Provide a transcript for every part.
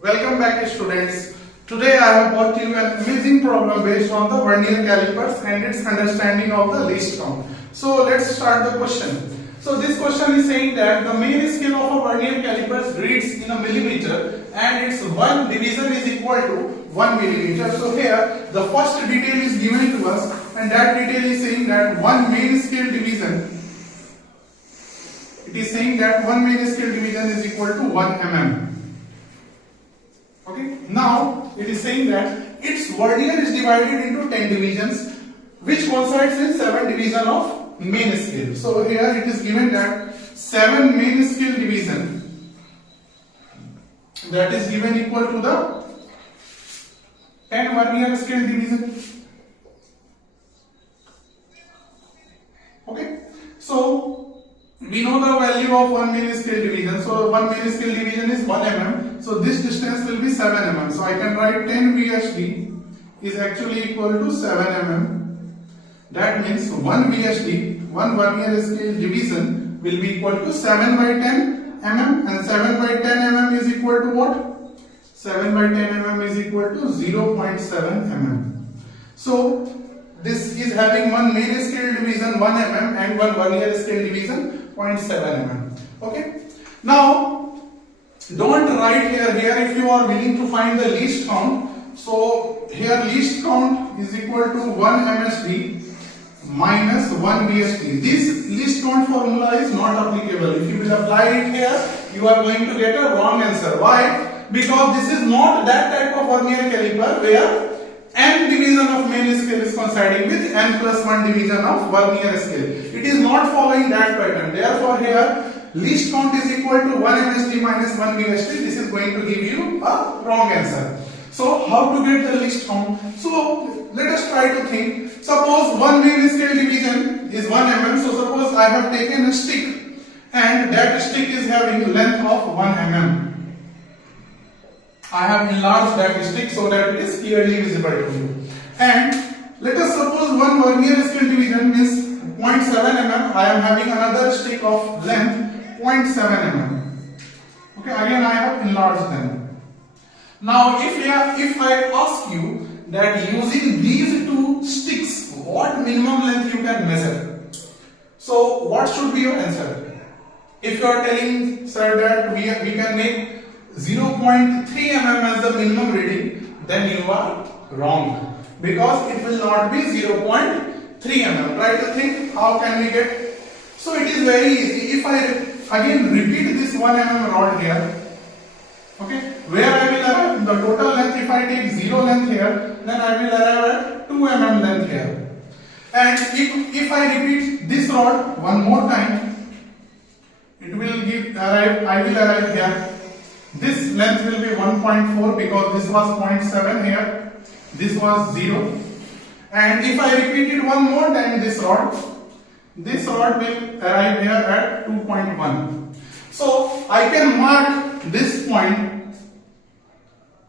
Welcome back students. Today I have brought you an amazing problem based on the Vernier calipers and its understanding of the least count. So let's start the question. So this question is saying that the main scale of a Vernier calipers reads in a millimeter and its one division is equal to 1 millimeter. So here the first detail is given to us and that detail is saying that one main scale division. It is saying that one main scale division is equal to 1 mm. Okay. Now it is saying that its vernier is divided into 10 divisions, which coincides in 7 division of main scale. So here it is given that 7 main scale division, that is given equal to the 10 vernier scale division. Okay. So we know the value of one main scale division. So one main scale division is 1 mm. So this distance will be 7 mm. So I can write 10 VSD is actually equal to 7 mm. That means 1 VSD, one vernier scale division, will be equal to 7 by 10 mm, and 7 by 10 mm is equal to what? 7 by 10 mm is equal to 0.7 mm. So this is having one main scale division 1 mm and one vernier scale division 0.7 mm. Okay. Now don't write here if you are willing to find the least count. So here least count is equal to 1 MSD minus 1 VSD. This least count formula is not applicable. If you will apply it here, you are going to get a wrong answer. Why? Because this is not that type of vernier caliper where n division of main scale is coinciding with n plus 1 division of vernier scale. It is not following that pattern. Therefore here least count is equal to 1 MSD minus 1 VSD. This is going to give you a wrong answer. So how to get the least count? So let us try to think. Suppose one main scale division is 1 mm. So suppose I have taken a stick and that stick is having length of 1 mm. I have enlarged that stick so that it is clearly visible to you. And let us suppose one vernier scale division is 0.7 mm. I am having another stick of length 0.7 mm. Okay, again I have enlarged them. Now if I ask you that using these two sticks, what minimum length you can measure? So what should be your answer? If you are telling sir that we can make 0.3 mm as the minimum reading, then you are wrong, because it will not be 0.3 mm. Try to think how can we get. So it is very easy. If I again repeat this 1 mm rod here, okay, where I will arrive the total length. If I take 0 length here, then I will arrive at 2 mm length here. And if I repeat this rod one more time, it will I will arrive here. This length will be 1.4 because this was 0.7 here, this was 0. And if I repeat it one more time, this rod will arrive here at 2.1. So I can mark this point.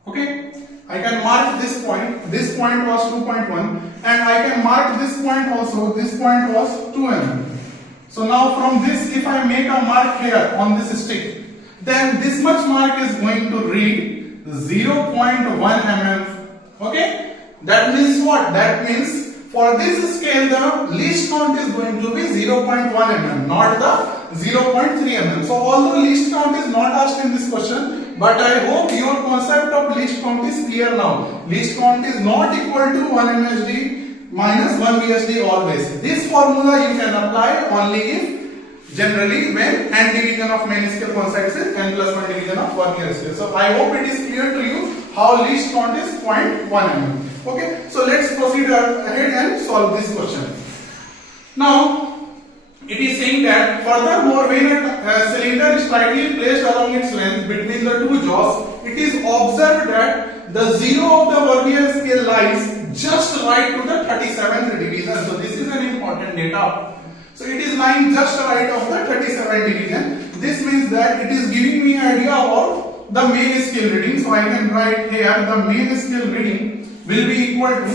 Okay, I can mark this point. This point was 2.1, and I can mark this point also. This point was 2 mm. So now from this, if I make a mark here on this stick, then this much mark is going to read 0.1 mm. Okay, that means what? That means for this scale the least count is going to be 0.1 mm, not the 0.3 mm. So although least count is not asked in this question, but I hope your concept of least count is clear now. Least count is not equal to 1 MSD minus 1 VSD always. This formula you can apply only if generally when n division of main scale coincides with n plus 1 division of vernier scale. So I hope it is clear to you how least count is 0.1 mm. Okay, so let's proceed ahead and solve this question. Now it is saying that furthermore, when a cylinder is slightly placed along its length between the two jaws, it is observed that the zero of the vernier scale lies just right to the 37th division. So this is an important data. So it is lying just right of the 37th division. This means that it is giving me an idea about the main scale reading. So I can write here the main scale reading will be equal to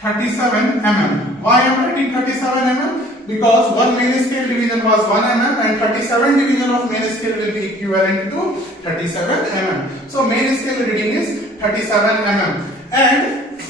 37 mm. Why I am writing 37 mm? because one main scale division was 1 mm and 37 division of main scale will be equivalent to 37 mm. So main scale reading is 37 mm and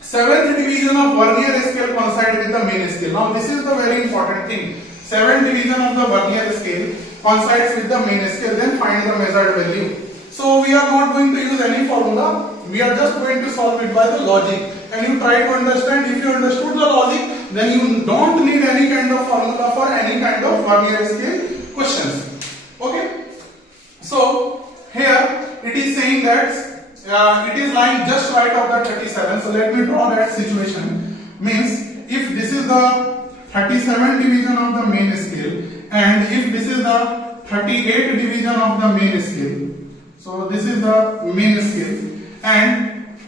7th division of Vernier scale coincide with the main scale. Now this is the very important thing. 7th division of the Vernier scale coincides with the main scale, then find the measured value. So we are not going to use any formula, we are just going to solve it by the logic, and you try to understand. If you understood the logic, then you don't need any kind of formula for any kind of Vernier scale questions. Okay, so here it is saying that it is lying just right of the 37. So let me draw that situation. Means if this is the 37 division of the main scale and if this is the 38 division of the main scale, so this is the main scale, and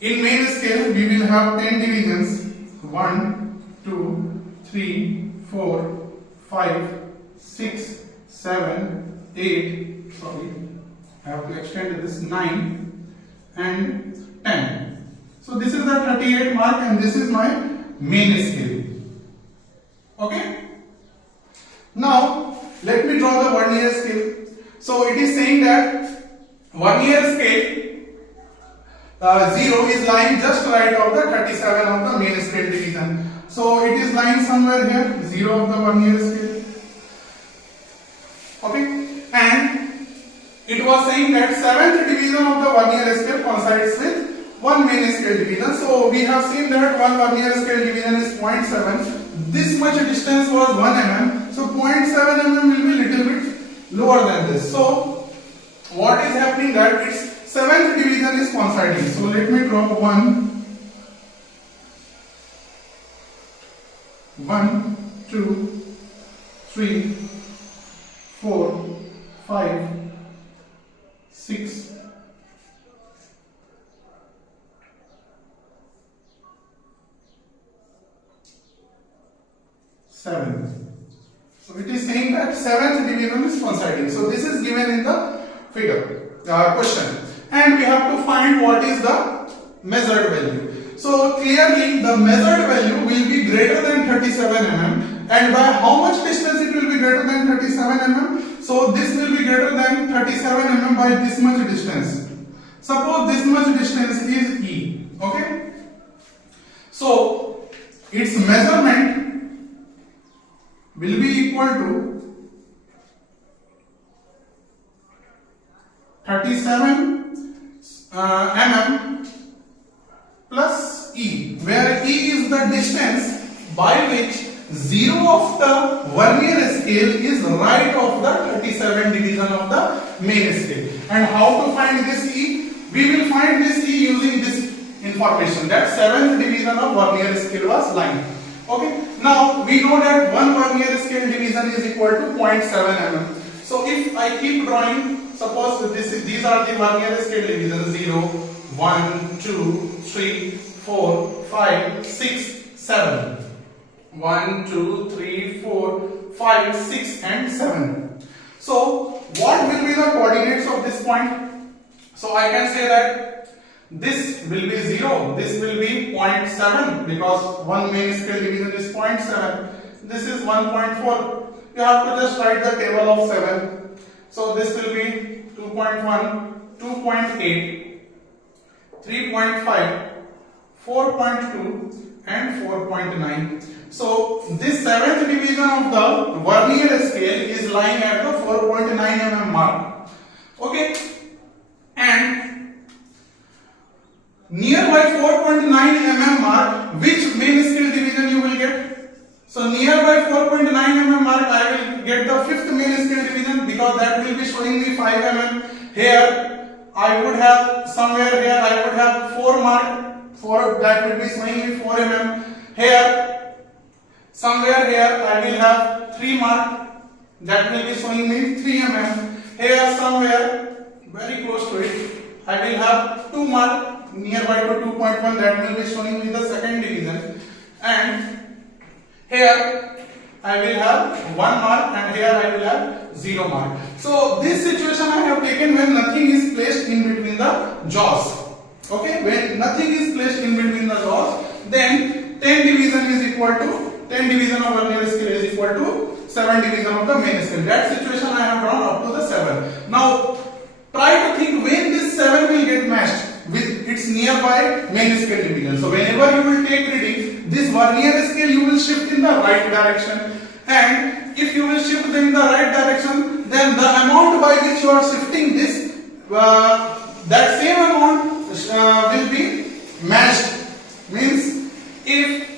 in main scale we will have 10 divisions, 1, 2, 3, 4, 5, 6, 7, 8, sorry, I have to extend this, 9 and 10. So this is the 38 mark and this is my main scale. Okay. Now let me draw the Vernier scale. So it is saying that Vernier scale 0 is lying just right of the 37 of the main scale division. So it is lying somewhere here, 0 of the Vernier scale. Okay, and it was saying that 7th division of the Vernier scale coincides with one main scale division. So we have seen that one Vernier scale division is 0.7. This much distance was 1 mm. So 0.7 mm will be little bit lower than this. So what is happening that its 7th division is coinciding. So let me draw 1, 2, 3, 4, 5, 6, 7. So it is saying that 7th division is coinciding. So this is given in the figure question, and we have to find what is the measured value. So clearly the measured value will be greater than 37 mm, and by how much distance it will be greater than 37 mm? So this will be greater than 37 mm by this much distance. Suppose this much distance is E. Okay. So its measurement will be equal to 37 mm plus E, where E is the distance by which 0 of the Vernier scale is right of the 37 division of the main scale. And how to find this E? We will find this E using this information that 7th division of Vernier scale was lying. Okay, now we know that one Vernier scale division is equal to 0.7 mm. So if I keep drawing, suppose these are the Vernier scale divisions 0, 1, 2, 3, 4, 5, 6, 7. 1, 2, 3, 4, 5, 6 and 7. So what will be the coordinates of this point? So I can say that this will be 0, this will be 0.7 because one main scale division is 0.7. This is 1.4. You have to just write the table of 7. So this will be 2.1, 2.8, 3.5, 4.2 and 4.9. So this 7th division of the Vernier scale is lying at the 4.9 mm mark. Okay, and nearby 4.9 mm mark, which main scale division you will get? So nearby 4.9 mm mark, I will get the 5th main scale division because that will be showing me 5 mm. Here I would have somewhere here I would have 4 mark, 4 that will be showing me 4 mm. Here somewhere here I will have 3 mark, that will be showing me 3 mm. Here somewhere very close to it I will have 2 mark nearby to 2.1, that will be showing me the 2nd division, and here I will have 1 mark and here I will have 0 mark. So this situation I have taken when nothing is placed in between the jaws. Okay, when nothing is placed in between the jaws, then 10 division is equal to 10 10 division of vernier scale is equal to 7 division of the main scale. That situation I have drawn up to the 7. Now try to think when this 7 will get matched with its nearby main scale division. So whenever you will take reading, this vernier scale you will shift in the right direction, and if you will shift them in the right direction, then the amount by which you are shifting this, that same amount will be matched. Means if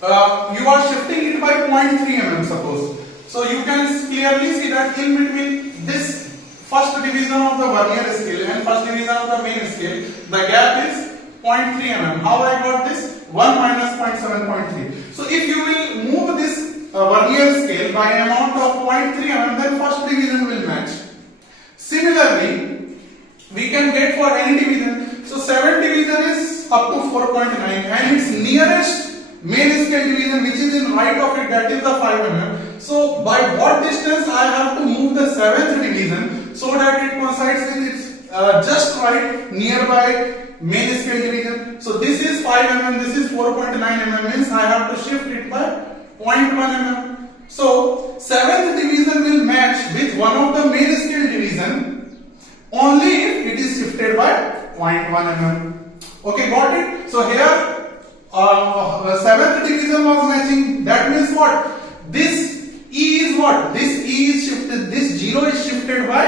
you are shifting it by 0.3 mm suppose, so you can clearly see that in between this first division of the vernier scale and first division of the main scale, the gap is 0.3 mm. How I got this? 1 minus 0.7.3. So if you will move this vernier scale by an amount of 0.3 mm, then first division will match. Similarly, we can get for any division. So 7 division is up to 4.9 and its nearest main scale division which is in right of it, that is the 5 mm. So by what distance I have to move the 7th division so that it coincides with its just right nearby main scale division. So this is 5 mm, this is 4.9 mm, means I have to shift it by 0.1 mm. So 7th division will match with one of the main scale division only if it is shifted by 0.1 mm. Okay, got it? So here 7th division was matching. That means what? This E is what? This E is shifted, this 0 is shifted by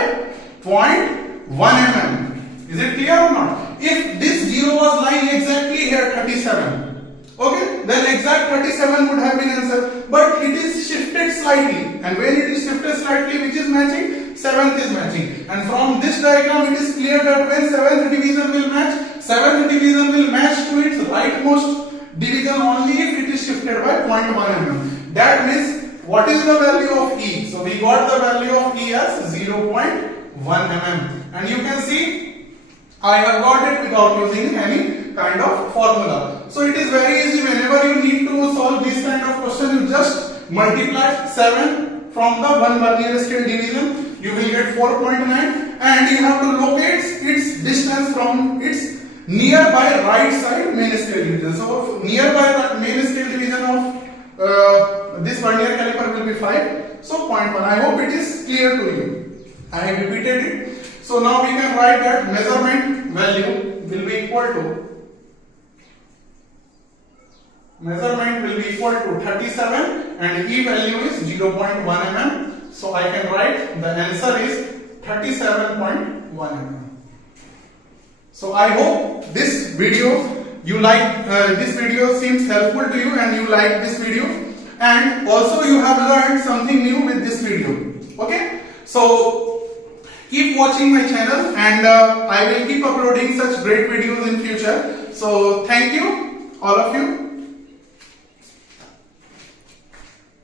0.1 mm. Is it clear or not? If this 0 was lying exactly here 37, okay, then exact 37 would have been answer, but it is shifted slightly, and when it is shifted slightly, which is matching? 7th is matching. And from this diagram it is clear that when 7th division will match, 7th division will match to its rightmost division only if it is shifted by 0.1 mm. That means what is the value of E? So we got the value of E as 0.1 mm, and you can see I have got it without using any kind of formula. So it is very easy. Whenever you need to solve this kind of question, you just multiply 7 from the one vernier scale division, you will get 4.9, and you have to locate its distance from its nearby right side main scale division. So nearby main scale division of this vernier caliper will be 5. So 0.1. I hope it is clear to you. I have repeated it. So now we can write that measurement value will be equal to 37 and E value is 0.1 mm. So I can write the answer is 37.1 mm. So I hope this video you like, this video seems helpful to you and you like this video, and also you have learned something new with this video. Okay, so keep watching my channel, and I will keep uploading such great videos in future. So thank you all of you.